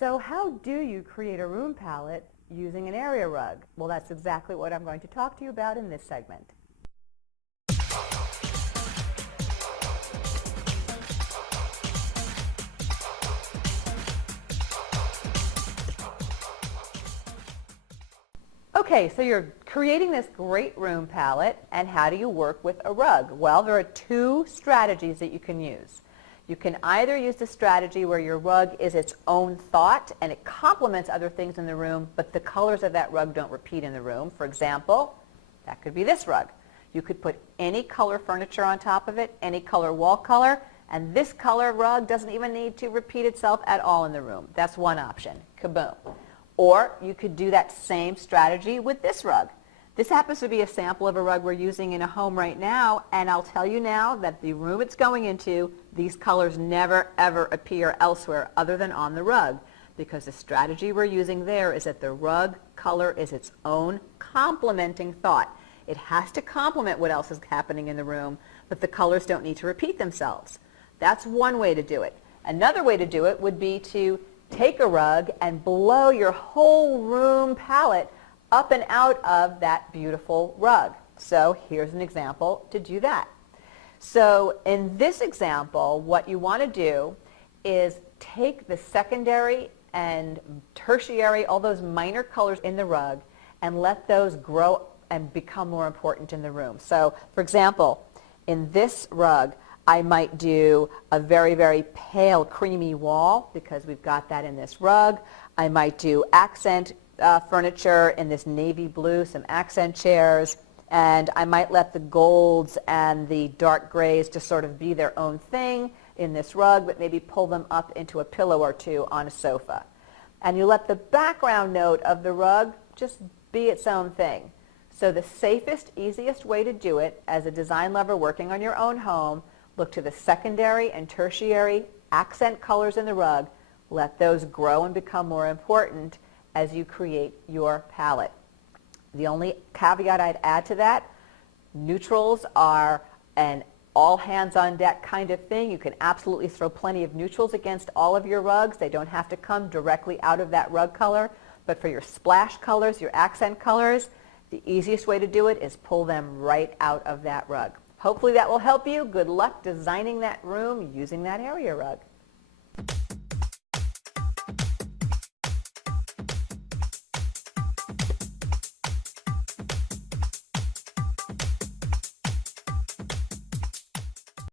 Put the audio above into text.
So how do you create a room palette using an area rug? Well, that's exactly what I'm going to talk to you about in this segment. Okay, so you're creating this great room palette, and how do you work with a rug? Well, there are two strategies that you can use. You can either use the strategy where your rug is its own thought and it complements other things in the room, but the colors of that rug don't repeat in the room. For example, that could be this rug. You could put any color furniture on top of it, any color wall color, and this color rug doesn't even need to repeat itself at all in the room. That's one option. Kaboom. Or you could do that same strategy with this rug. This happens to be a sample of a rug we're using in a home right now, and I'll tell you now that the room it's going into, these colors never ever appear elsewhere other than on the rug, because the strategy we're using there is that the rug color is its own complementing thought. It has to complement what else is happening in the room, but the colors don't need to repeat themselves. That's one way to do it. Another way to do it would be to take a rug and blow your whole room palette up and out of that beautiful rug. So here's an example to do that. So in this example, what you want to do is take the secondary and tertiary, all those minor colors in the rug, and let those grow and become more important in the room. So for example, in this rug, I might do a very, very pale creamy wall because we've got that in this rug. I might do accent furniture in this navy blue, some accent chairs, and I might let the golds and the dark grays just sort of be their own thing in this rug, but maybe pull them up into a pillow or two on a sofa. And you let the background note of the rug just be its own thing. So the safest, easiest way to do it as a design lover working on your own home, look to the secondary and tertiary accent colors in the rug. Let those grow and become more important as you create your palette. The only caveat I'd add to that, neutrals are an all hands on deck kind of thing. You can absolutely throw plenty of neutrals against all of your rugs. They don't have to come directly out of that rug color. But for your splash colors, your accent colors, the easiest way to do it is pull them right out of that rug. Hopefully that will help you. Good luck designing that room using that area rug.